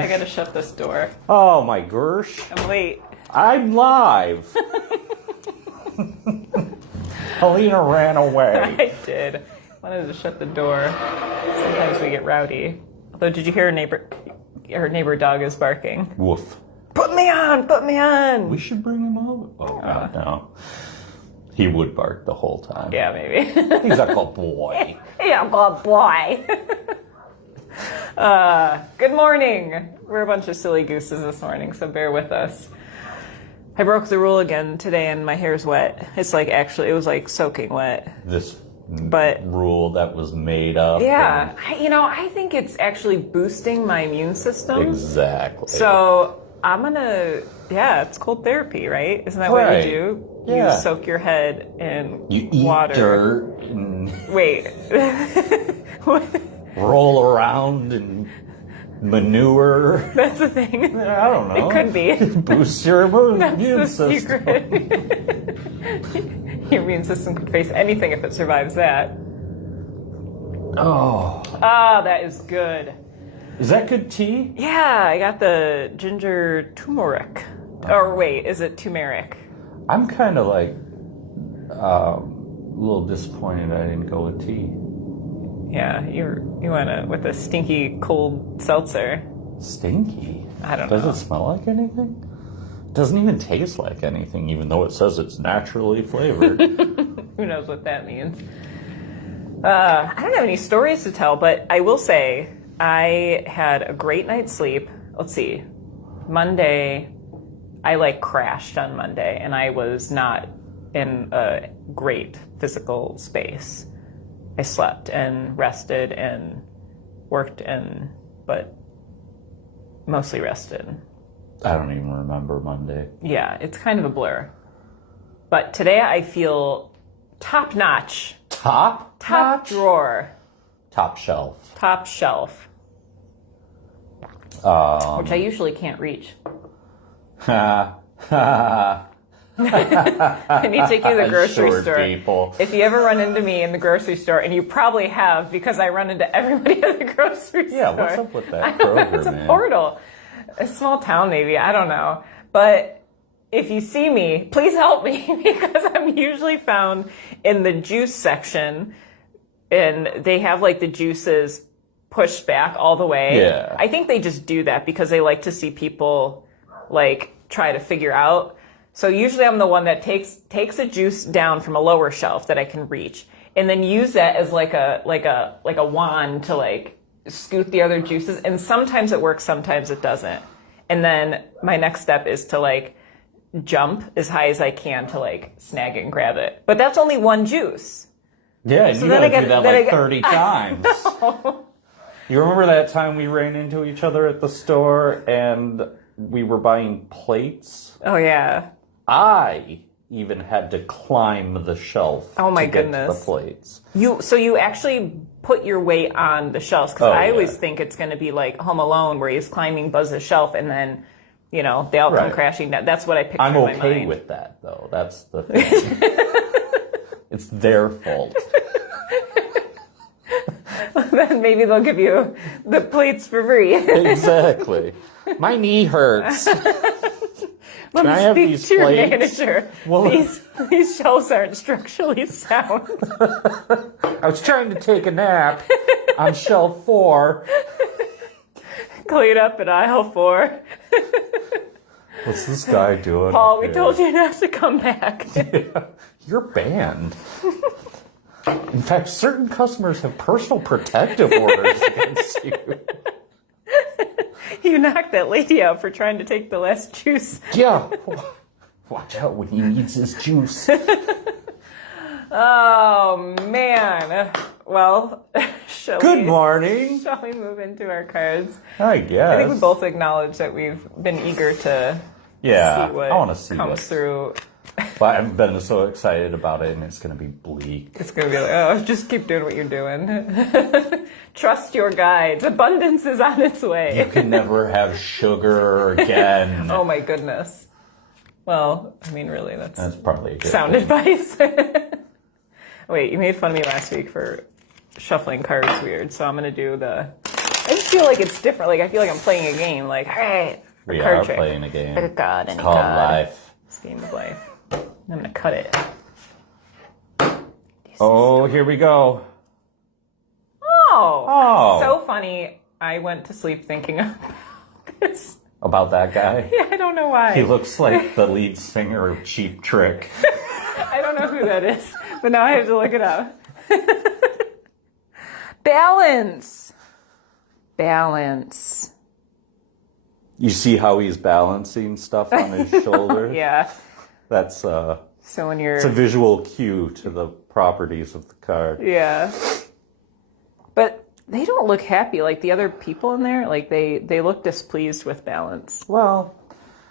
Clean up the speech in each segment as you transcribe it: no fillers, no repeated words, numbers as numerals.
I gotta shut this door. Oh my gosh. I'm late. I'm live. Helena ran away. I did. Wanted to shut the door. Sometimes we get rowdy. Although, did you hear her neighbor dog is barking? Woof. Put me on! Put me on! We should bring him over. Oh, God, no. He would bark the whole time. Yeah, maybe. He's a good boy. Yeah, good boy. Good morning. We're a bunch of silly gooses this morning, so bear with us. I broke the rule again today and my hair's wet. It's like it was like soaking wet. This But rule that was made up. yeah, I think it's actually boosting my immune system. Exactly. So I'm gonna, it's cold therapy, right? Isn't that what Right. you do? Yeah. You soak your head in You eat water. dirt and Wait. roll around and manure. That's a thing. I don't know. It could be. Boost your immune That's the system. secret. Your immune system could face anything if it survives that. Oh. Ah, that is good. Is that good tea? Yeah, I got the ginger turmeric. Or wait, is it turmeric? I'm kind of like a little disappointed I didn't go with tea. Yeah, you went with a stinky cold seltzer. Stinky? I don't Does know. it smell like anything? It doesn't even taste like anything, even though it says it's naturally flavored. Who knows what that means? I don't have any stories to tell, but I will say I had a great night's sleep. Let's see. Monday, I crashed on Monday, and I was not in a great physical space. I slept and rested and worked but mostly rested. I don't even remember Monday. Yeah, it's kind of a blur. But today I feel top notch. Top Drawer. Top shelf. Top shelf. Which I usually can't reach. Ha ha. I need to take you to the grocery Short store. people. If you ever run into me in the grocery store, and you probably have because I run into everybody at the grocery store. Yeah, what's up with that I don't know, Kroger, it's a man? portal. A small town maybe, I don't know. But if you see me, please help me because I'm usually found in the juice section and they have the juices pushed back all the way. Yeah. I think they just do that because they like to see people try to figure out. So usually I'm the one that takes a juice down from a lower shelf that I can reach and then use that as like a wand to scoot the other juices. And sometimes it works, sometimes it doesn't. And then my next step is to jump as high as I can to snag it and grab it. But that's only one juice. Yeah, So you then gotta I do get- that then I get- 30 times. You remember that time we ran into each other at the store and we were buying plates? Oh yeah. I even had to climb the shelf. Oh, my to get goodness. to the plates. So you actually put your weight on the shelves because Oh, I yeah. always think it's going to be like Home Alone where he's climbing Buzz's shelf and then they all come Right. crashing down. That's what I picture I'm in my okay mind. with that, though. That's the thing. It's their fault. Then maybe they'll give you the plates for free. Exactly. My knee hurts. Let Can I me have speak these to your plates? manager. Well- These shelves aren't structurally sound. I was trying to take a nap on shelf 4. Clean up at aisle 4. What's this guy doing? Paul, we told you not to come back. You're banned. In fact, certain customers have personal protective orders against you. You knocked that lady out for trying to take the last juice. Yeah. Watch out when he needs his juice. Oh, man. Well, shall Good morning. Shall we move into our cards? I guess. I think we both acknowledge that we've been eager to Yeah, see what I want to see comes this. through. But I've been so excited about it, and it's going to be bleak. It's going to be just keep doing what you're doing. Trust your guides. Abundance is on its way. You can never have sugar again. Oh, my goodness. Well, really, That's probably a good sound thing. advice. Wait, you made fun of me last week for shuffling cards weird, so I'm going to do the I just feel like it's different. Like I feel like I'm playing a game. Like, all right, We card are trick. playing a game. Pick a god, It's any called god. life. It's a game of life. I'm gonna cut it. Oh, here we go. Oh, so funny. I went to sleep thinking of this. About that guy? Yeah, I don't know why. He looks like the lead singer of Cheap Trick. I don't know who that is, but now I have to look it up. Balance. Balance. You see how he's balancing stuff on his shoulder? Yeah. That's So when you're... it's a visual cue to the properties of the card. Yeah. But they don't look happy. Like the other people in there, like they look displeased with balance. Well,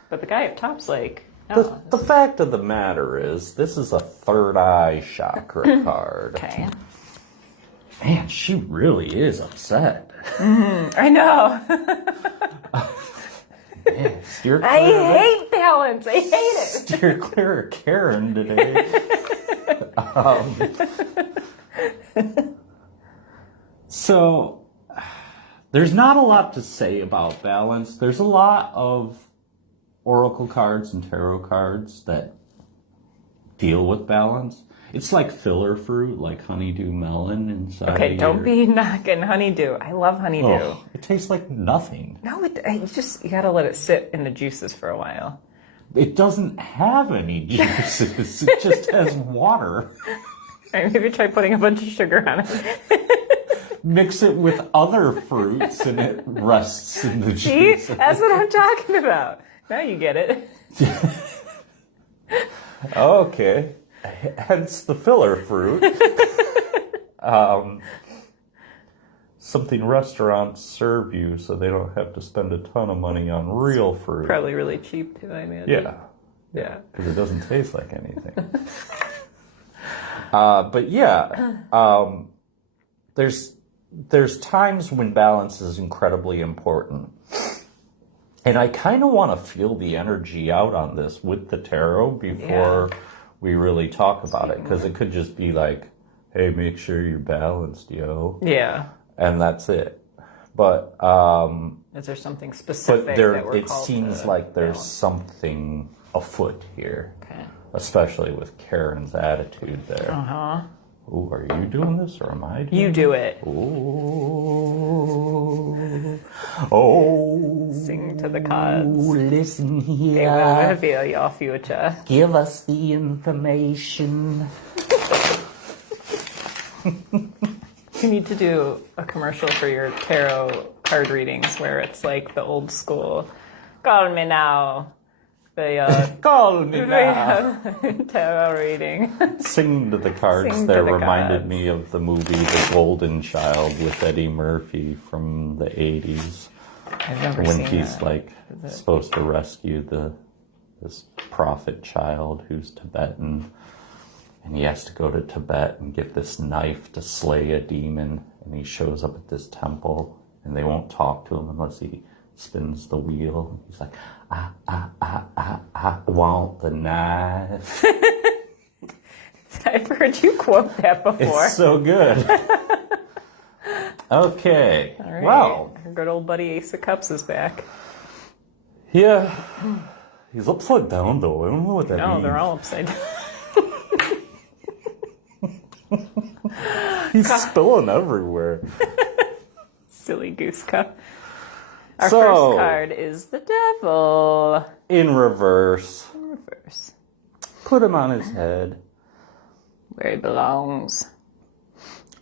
But the guy up top's like, oh, the fact of the matter is, this is a third eye chakra card. okay. Man, she really is upset. I know. Man, steer clear I of it. hate balance. I hate it. Steer clear of Karen today. So, there's not a lot to say about balance. There's a lot of oracle cards and tarot cards that deal with balance. It's like filler fruit, like honeydew melon inside. Okay, of don't your- be knocking honeydew. I love honeydew. Oh, it tastes like nothing. No, you gotta let it sit in the juices for a while. It doesn't have any juices. It just has water. Right, maybe try putting a bunch of sugar on it. Mix it with other fruits and it rests in the See? juice. That's what I'm talking about. Now you get it. Okay. Hence the filler fruit. Something restaurants serve you so they don't have to spend a ton of money on real fruit. Probably really cheap too, I imagine. Yeah, Yeah. because it doesn't taste like anything. But yeah, there's times when balance is incredibly important. And I kind of want to feel the energy out on this with the tarot before we really talk about it. Because it could just be like, hey, make sure you're balanced, yo. Yeah. And that's it. But Is there something specific but there, that we're it called seems to like there's balance? something afoot here. Okay. Especially with Karen's attitude there. Uh-huh. Ooh, are you doing this or am I doing You do it. Ooh. Oh. Sing to the gods. Listen Okay, we'll here. reveal your future. Give us the information. You need to do a commercial for your tarot card readings where it's like the old school, call me now. The Call me now. tarot reading. Sing to the cards Sing to there the reminded gods. me of the movie The Golden Child with Eddie Murphy from the 80s. I've never When seen he's that. like supposed to rescue this prophet child who's Tibetan, and he has to go to Tibet and get this knife to slay a demon, and he shows up at this temple and they won't talk to him unless he spins the wheel. He's like, I want the knife. I've heard you quote that before. It's so good. Okay. All right. Well, Our good old buddy Ace of Cups is back. yeah. He's upside down though. I don't know what that No, means. they're all upside down. He's spilling everywhere. Silly goose cup. Our So- first card is the devil. In reverse. Reverse. Put him on his head. Where he belongs.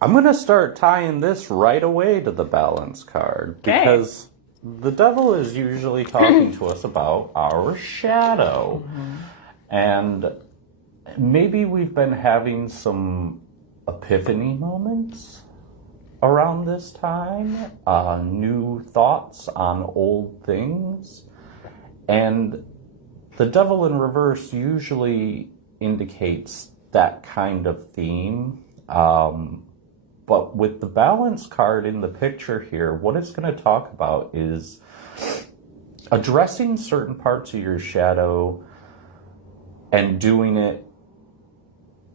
I'm going to start tying this right away to the balance card. Okay. Because the devil is usually talking to us about our shadow. And maybe we've been having some epiphany moments around this time. New thoughts on old things. And the devil in reverse usually indicates that kind of theme. But with the balance card in the picture here, what it's going to talk about is addressing certain parts of your shadow and doing it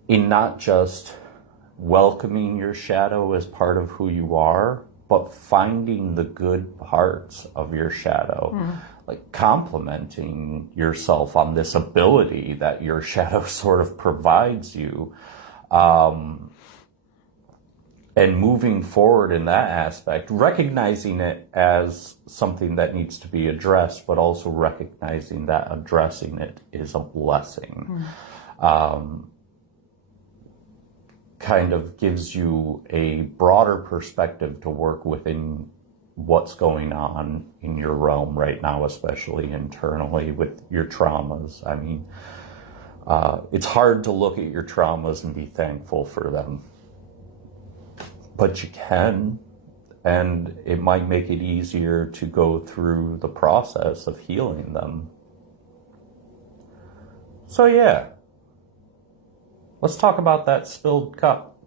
in not just welcoming your shadow as part of who you are, but finding the good parts of your shadow, like complimenting yourself on this ability that your shadow sort of provides you, and moving forward in that aspect, recognizing it as something that needs to be addressed, but also recognizing that addressing it is a blessing. Kind of gives you a broader perspective to work within what's going on in your realm right now, especially internally with your traumas. I mean, it's hard to look at your traumas and be thankful for them, but you can, and it might make it easier to go through the process of healing them. So yeah, let's talk about that spilled cup.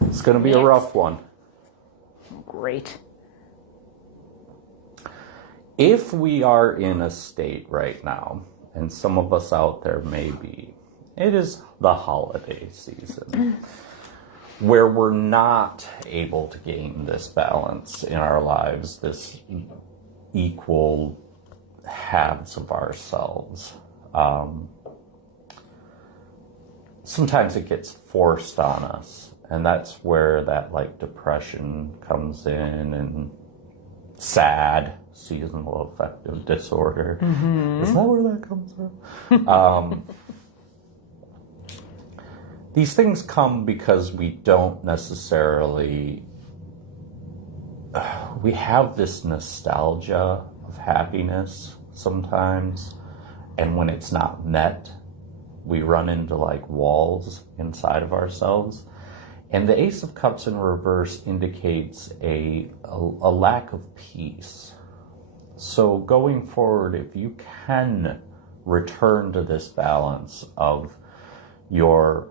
It's going to be a rough one. Great. If we are in a state right now, and some of us out there may be, it is the holiday season where we're not able to gain this balance in our lives, this equal halves of ourselves. Sometimes it gets forced on us, and that's where that like depression comes in, and SAD, seasonal affective disorder. Is that where that comes from? These things come because we don't necessarily, we have this nostalgia of happiness sometimes, and when it's not met, we run into like walls inside of ourselves. And the Ace of Cups in reverse indicates a lack of peace. So going forward, if you can return to this balance of your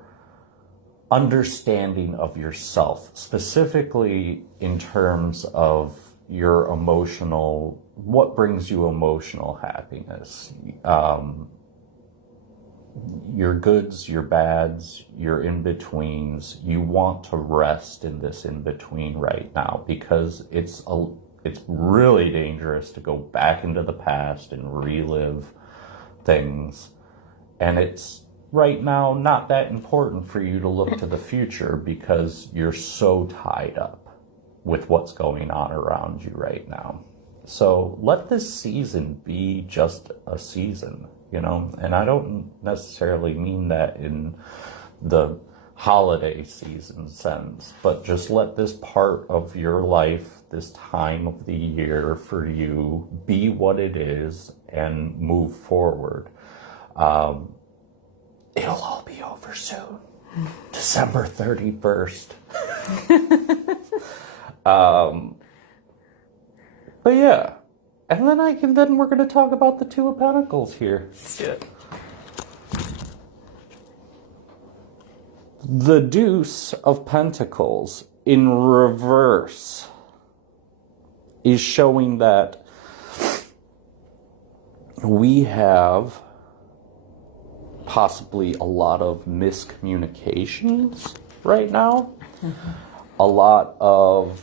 understanding of yourself, specifically in terms of your emotional, what brings you emotional happiness, your goods, your bads, your in-betweens. You want to rest in this in-between right now, because it's really dangerous to go back into the past and relive things. And it's right now not that important for you to look to the future, because you're so tied up with what's going on around you right now. So let this season be just a season, you know? And I don't necessarily mean that in the holiday season sense, but just let this part of your life, this time of the year for you, be what it is and move forward. It'll all be over soon. December 31st. But yeah. And then we're going to talk about the Two of Pentacles here. Let's do it. The Deuce of Pentacles in reverse is showing that we have possibly a lot of miscommunications right now. A lot of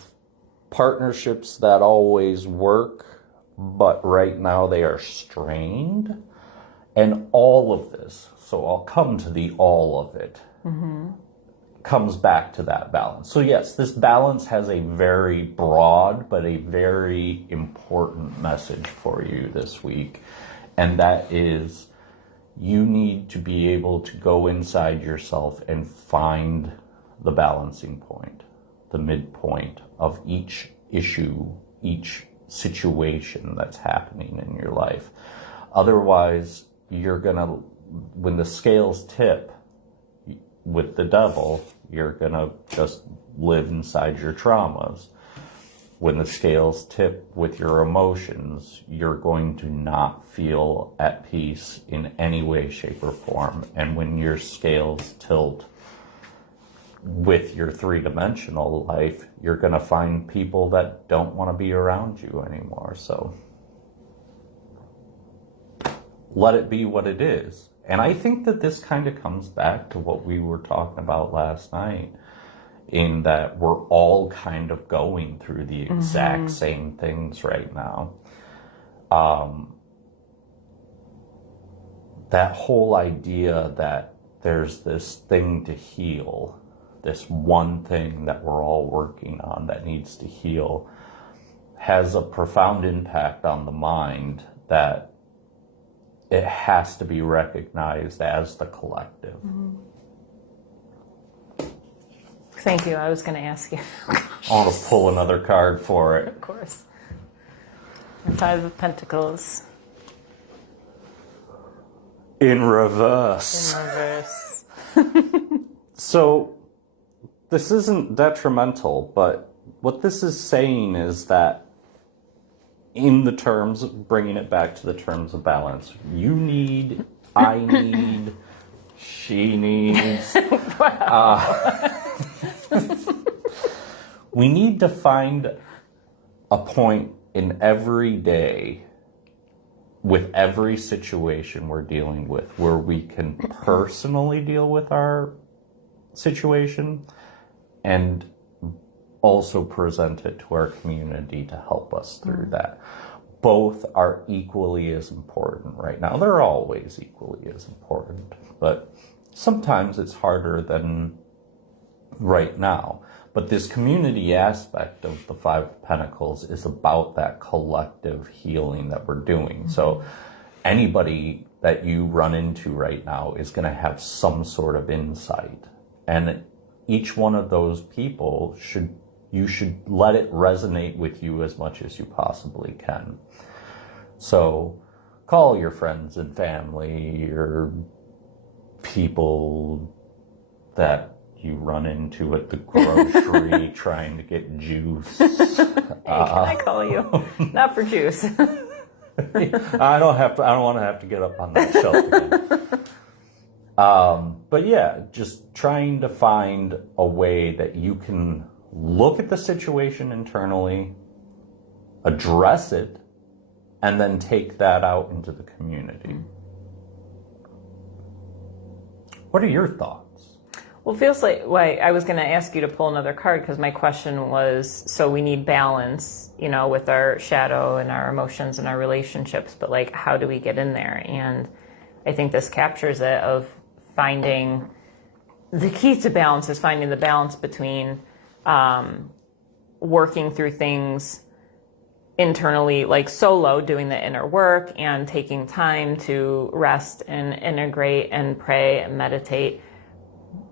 partnerships that always work, but right now they are strained. And all of this, so I'll come to the all of it, comes back to that balance. So yes, this balance has a very broad but a very important message for you this week. And that is, you need to be able to go inside yourself and find the balancing point, the midpoint of each issue, each situation that's happening in your life. Otherwise, you're gonna, when the scales tip with the devil, you're gonna just live inside your traumas. When the scales tip with your emotions, you're going to not feel at peace in any way, shape, or form. And when your scales tilt with your three-dimensional life, you're going to find people that don't want to be around you anymore. So let it be what it is. And I think that this kind of comes back to what we were talking about last night, in that we're all kind of going through the exact same things right now. That whole idea that there's this thing to heal, this one thing that we're all working on that needs to heal, has a profound impact on the mind that it has to be recognized as the collective. Thank you. I was going to ask you. I want to pull another card for it. Of course. Five of Pentacles. In reverse. In reverse. So, this isn't detrimental, but what this is saying is that in the terms, bringing it back to the terms of balance, you need, I need, she needs. We need to find a point in every day with every situation we're dealing with where we can personally deal with our situation and also present it to our community to help us through that. Both are equally as important right now. They're always equally as important, but sometimes it's harder than right now. But this community aspect of the Five of Pentacles is about that collective healing that we're doing. So anybody that you run into right now is going to have some sort of insight. And each one of those people you should let it resonate with you as much as you possibly can. So call your friends and family, your people that you run into at the grocery trying to get juice. Hey, can I call you? Not for juice. I don't want to have to get up on that shelf again. But yeah, just trying to find a way that you can look at the situation internally, address it, and then take that out into the community. What are your thoughts? Well, it feels like I was going to ask you to pull another card because my question was, so we need balance, with our shadow and our emotions and our relationships, but like, how do we get in there? And I think this captures it of finding the key to balance is finding the balance between working through things internally, like solo, doing the inner work and taking time to rest and integrate and pray and meditate.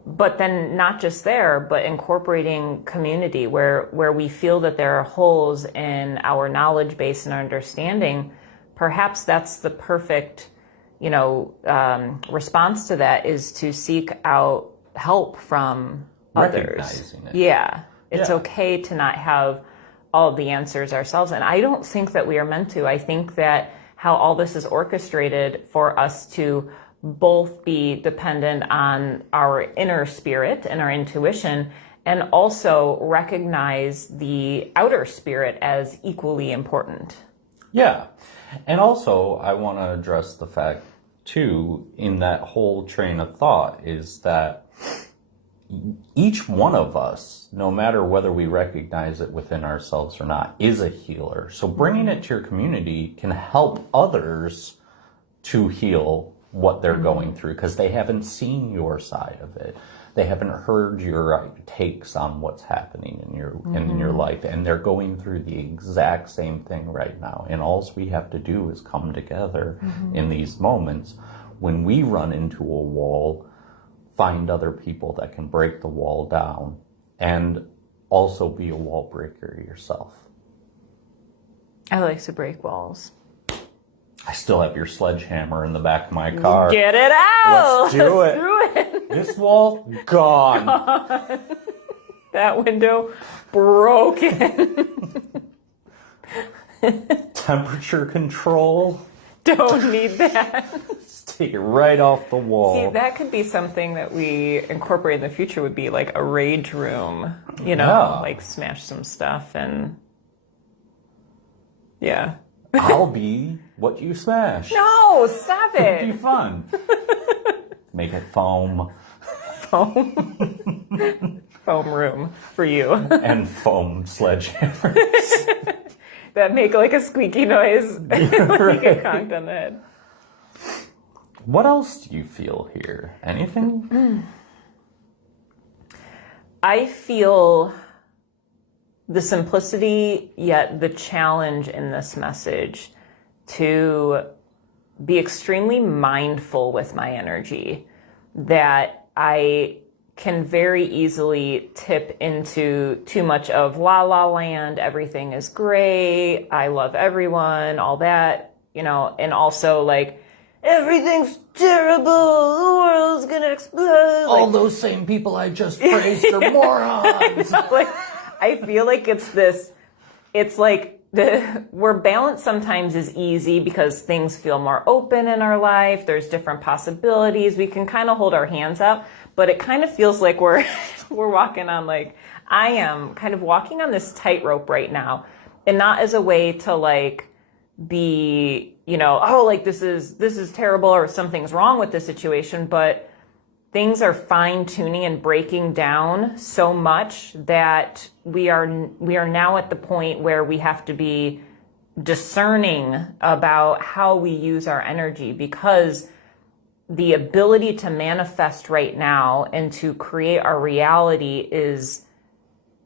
But then not just there, but incorporating community where we feel that there are holes in our knowledge base and our understanding. Perhaps that's the perfect, response to that is to seek out help from others. Recognizing it. Yeah. It's okay to not have all of the answers ourselves. And I don't think that we are meant to. I think that how all this is orchestrated for us to both be dependent on our inner spirit and our intuition, and also recognize the outer spirit as equally important. Yeah. And also, I want to address the fact, too, in that whole train of thought, is that each one of us, no matter whether we recognize it within ourselves or not, is a healer. So bringing it to your community can help others to heal what they're going through because they haven't seen your side of it. They haven't heard your takes on what's happening in your life, and they're going through the exact same thing right now. And all we have to do is come together in these moments. When we run into a wall, find other people that can break the wall down, and also be a wall breaker yourself. I like to break walls. I still have your sledgehammer in the back of my car. Get it out! Let's do it. Do it. This wall, gone. That window, broken. Temperature control. Don't need that. Just take it right off the wall. See, that could be something that we incorporate in the future would be like a rage room, like smash some stuff and yeah. I'll be what you smash. No, stop It'd be it. fun. Make it foam. Foam. foam room for you And foam sledgehammers. that make like a squeaky noise when you get conked on the head. What else do you feel here? Anything? I feel the simplicity, yet the challenge in this message to be extremely mindful with my energy, that I can very easily tip into too much of la la land, everything is great, I love everyone, all that, you know, and also like, everything's terrible, the world's gonna explode. All those same people I just praised are morons. Like, I feel like it's like where balance sometimes is easy because things feel more open in our life. There's different possibilities. We can kind of hold our hands up, but it kind of feels like we're walking on, like, I am kind of walking on this tightrope right now, and not as a way to like be, you know, oh, like this is terrible or something's wrong with the situation, but things are fine tuning and breaking down so much that we are now at the point where we have to be discerning about how we use our energy, because the ability to manifest right now and to create our reality is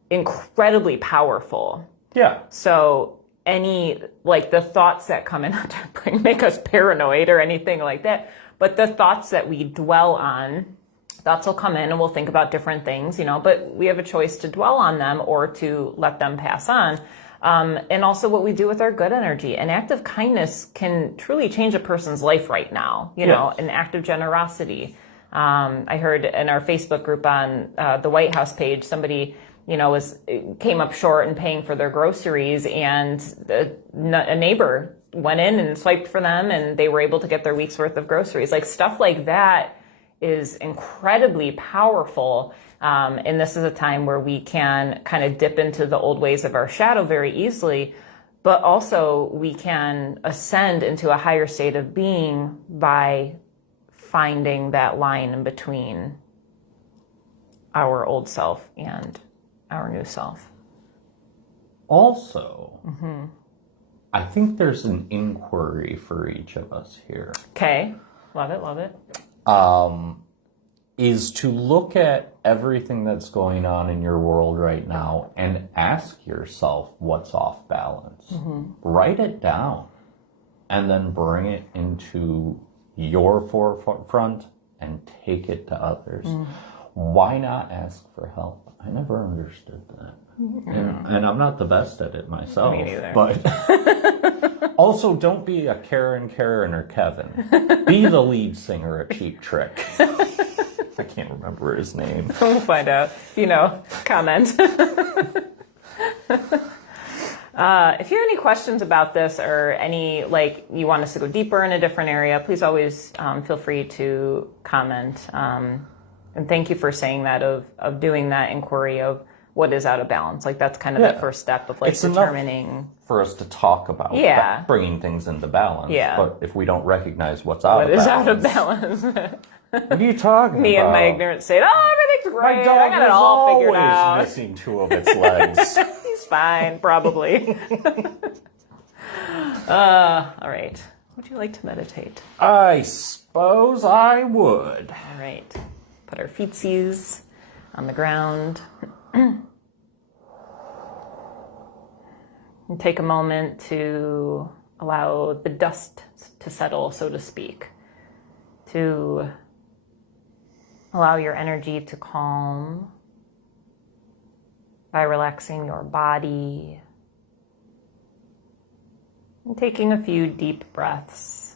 incredibly powerful. Yeah. So any, like, the thoughts that come in, not to make us paranoid or anything like that, but the thoughts that we dwell on, thoughts will come in and we'll think about different things, you know, but we have a choice to dwell on them or to let them pass on. And also what we do with our good energy. An act of kindness can truly change a person's life right now, you know, an act of generosity. I heard in our Facebook group on the White House page, somebody, you know, came up short in paying for their groceries, and a neighbor went in and swiped for them, and they were able to get their week's worth of groceries. Like, stuff like that is incredibly powerful. And this is a time where we can kind of dip into the old ways of our shadow very easily, but also we can ascend into a higher state of being by finding that line in between our old self and our new self. Also, I think there's an inquiry for each of us here. Okay. Love it, love it. Is to look at everything that's going on in your world right now and ask yourself what's off balance. Write it down and then bring it into your forefront and take it to others. Why not ask for help? I never understood that. And I'm not the best at it myself. Me neither. But also, don't be a Karen, or Kevin. Be the lead singer at Cheap Trick. I can't remember his name. We'll find out. You know, comment. If you have any questions about this, or any, like, you want us to go deeper in a different area, please always feel free to comment. And thank you for saying that, of doing that inquiry of what is out of balance. Like, that's kind of the first step of, like, it's determining. For us to talk about bringing things into balance. Yeah. But if we don't recognize what's out of balance. What are you talking Me about? and my ignorant state, oh, everything's great. My dog I got it all figured out. always missing 2 of its legs. He's fine, probably. All right. Would you like to meditate? I suppose I would. All right. Put our feetsies on the ground. And take a moment to allow the dust to settle, so to speak. To allow your energy to calm by relaxing your body and taking a few deep breaths.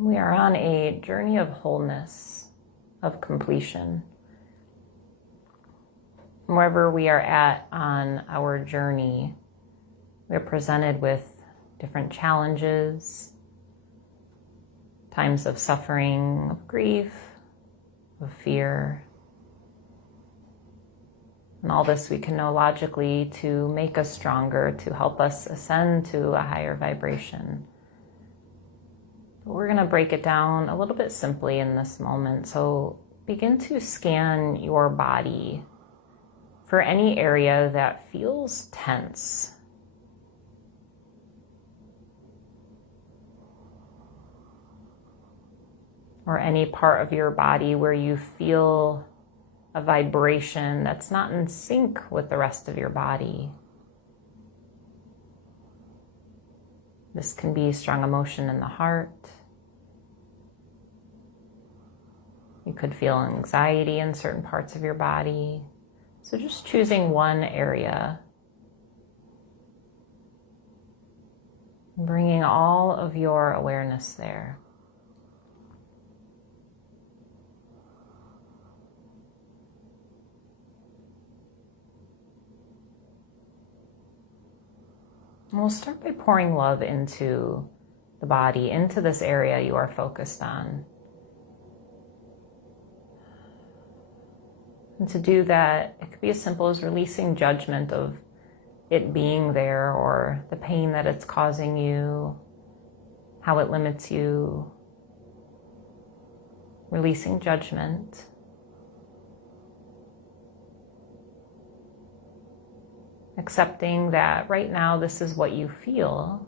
We are on a journey of wholeness, of completion. Wherever we are at on our journey, we are presented with different challenges, times of suffering, of grief, of fear. And all this we can know logically to make us stronger, to help us ascend to a higher vibration. But we're going to break it down a little bit simply in this moment. So begin to scan your body for any area that feels tense. Or any part of your body where you feel a vibration that's not in sync with the rest of your body. This can be strong emotion in the heart. You could feel anxiety in certain parts of your body. So just choosing one area, bringing all of your awareness there. And we'll start by pouring love into the body, into this area you are focused on. And to do that, it could be as simple as releasing judgment of it being there or the pain that it's causing you, how it limits you. Releasing judgment. Accepting that right now this is what you feel.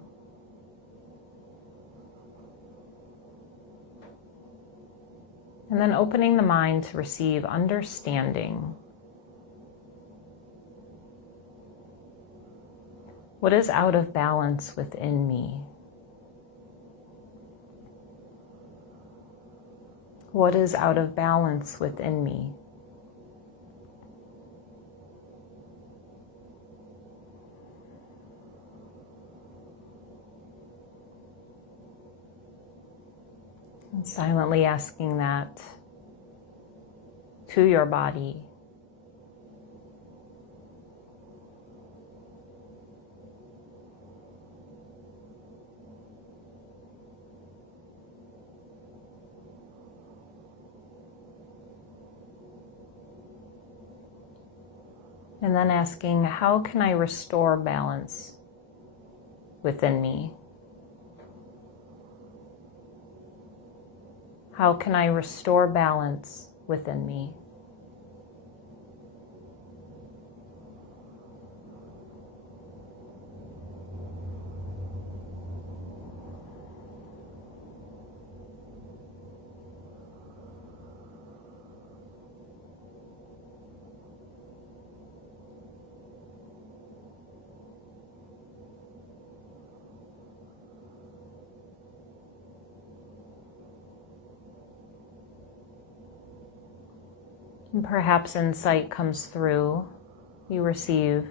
And then opening the mind to receive understanding. What is out of balance within me? What is out of balance within me? And silently asking that to your body. And then asking, how can I restore balance within me? How can I restore balance within me? And perhaps insight comes through. You receive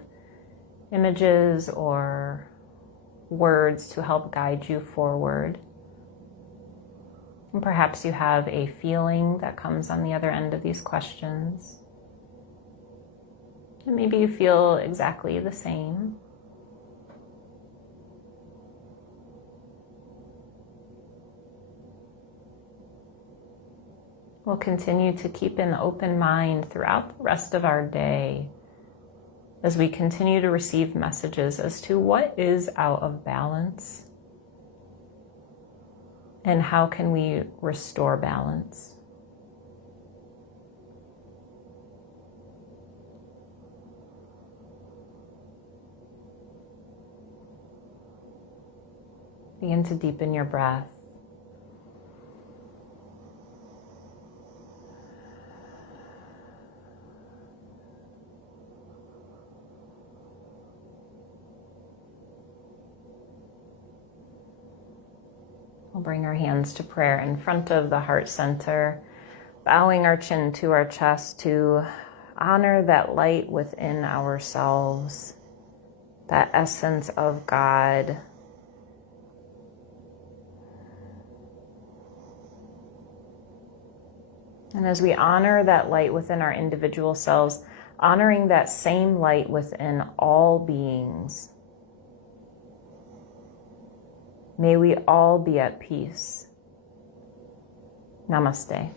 images or words to help guide you forward. And perhaps you have a feeling that comes on the other end of these questions. And maybe you feel exactly the same. We'll continue to keep an open mind throughout the rest of our day as we continue to receive messages as to what is out of balance and how can we restore balance. Begin to deepen your breath. We'll bring our hands to prayer in front of the heart center, bowing our chin to our chest to honor that light within ourselves, that essence of God. And as we honor that light within our individual selves, honoring that same light within all beings, May we all be at peace. Namaste.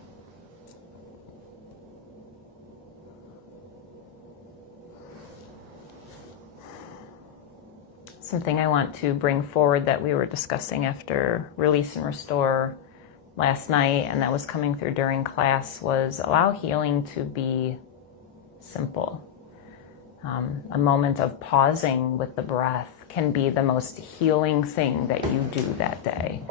Something I want to bring forward that we were discussing after Release and Restore last night, and that was coming through during class, was allow healing to be simple. A moment of pausing with the breath can be the most healing thing that you do that day.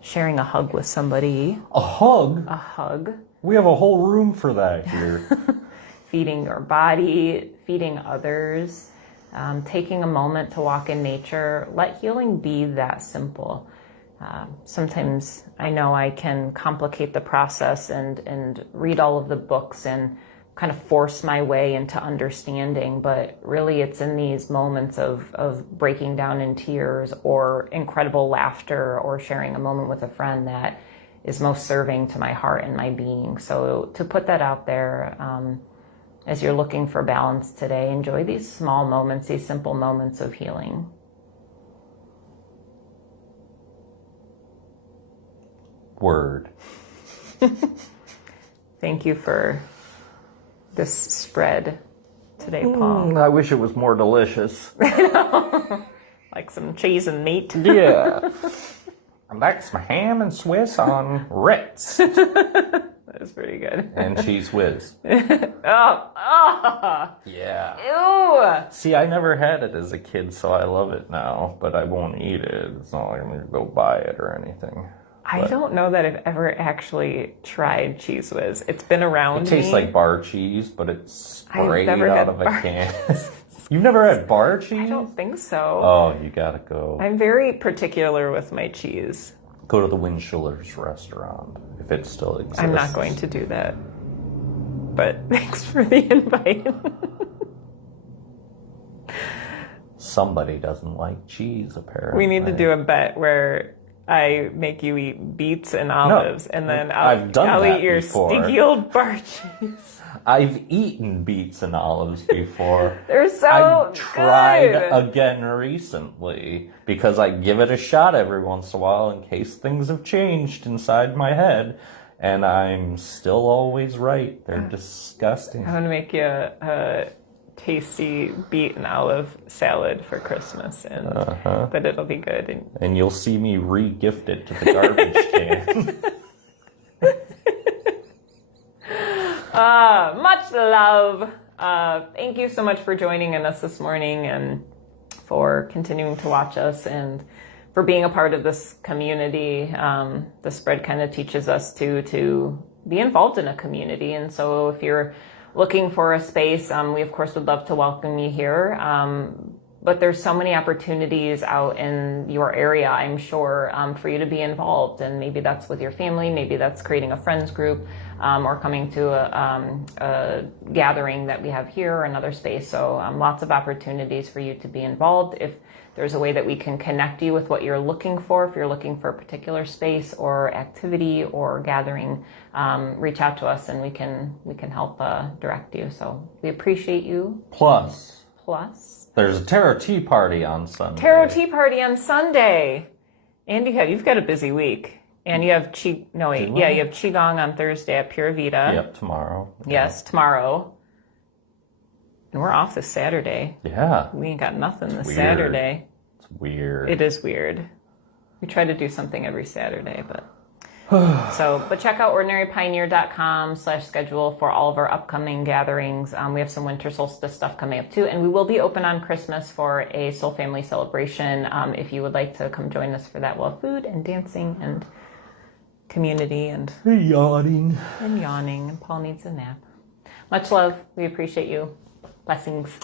Sharing a hug with somebody. A hug? A hug. We have a whole room for that here. Feeding your body, feeding others, taking a moment to walk in nature. Let healing be that simple. Sometimes I know I can complicate the process and read all of the books and kind of force my way into understanding, but really it's in these moments of breaking down in tears or incredible laughter or sharing a moment with a friend that is most serving to my heart and my being. So to put that out there, as you're looking for balance today, enjoy these small moments, these simple moments of healing. Word. Thank you for this spread today, Paul. I wish it was more delicious. Like some cheese and meat. Yeah. I like some ham and Swiss on Ritz. That was pretty good. And cheese whiz. Oh. Yeah. Ew. See, I never had it as a kid, so I love it now, but I won't eat it. It's not like I'm going to go buy it or anything. I don't know that I've ever actually tried Cheese Whiz. It's been around It tastes me. like bar cheese, but it's I've sprayed never out had of a bar can. You've never had bar cheese? I don't think so. Oh, you gotta go. I'm very particular with my cheese. Go to the Winschiller's restaurant, if it still exists. I'm not going to do that. But thanks for the invite. Somebody doesn't like cheese, apparently. We need to do a bet where I make you eat beets and olives, and then I'll eat your before. stinky old bar cheese. I've eaten beets and olives before. They're so I've tried good. again recently because I give it a shot every once in a while in case things have changed inside my head, and I'm still always right. They're disgusting. I'm gonna make you a tasty beet and olive salad for Christmas, and but it'll be good. And you'll see me re-gift it to the garbage can. Much love. Thank you so much for joining us this morning and for continuing to watch us and for being a part of this community. The spread kind of teaches us to be involved in a community. And so if you're looking for a space, we of course would love to welcome you here. But there's so many opportunities out in your area, I'm sure, for you to be involved. And maybe that's with your family, maybe that's creating a friends group, or coming to a gathering that we have here or another space. So lots of opportunities for you to be involved. If there's a way that we can connect you with what you're looking for, if you're looking for a particular space or activity or gathering, reach out to us and we can help direct you. So we appreciate you. Plus, there's a tarot tea party on Sunday. Tarot tea party on Sunday. And you've got a busy week. And you have you have Qigong on Thursday at Pura Vida. Yep, tomorrow. Yes, tomorrow. And we're off this Saturday. Yeah. We ain't got nothing this weird. Saturday. It's weird. It is weird. We try to do something every Saturday, but check out ordinarypioneer.com/schedule for all of our upcoming gatherings. We have some winter solstice stuff coming up too, and we will be open on Christmas for a Soul Family celebration. If you would like to come join us for that, we'll have food and dancing and community and yawning. And Paul needs a nap. Much love. We appreciate you. Blessings.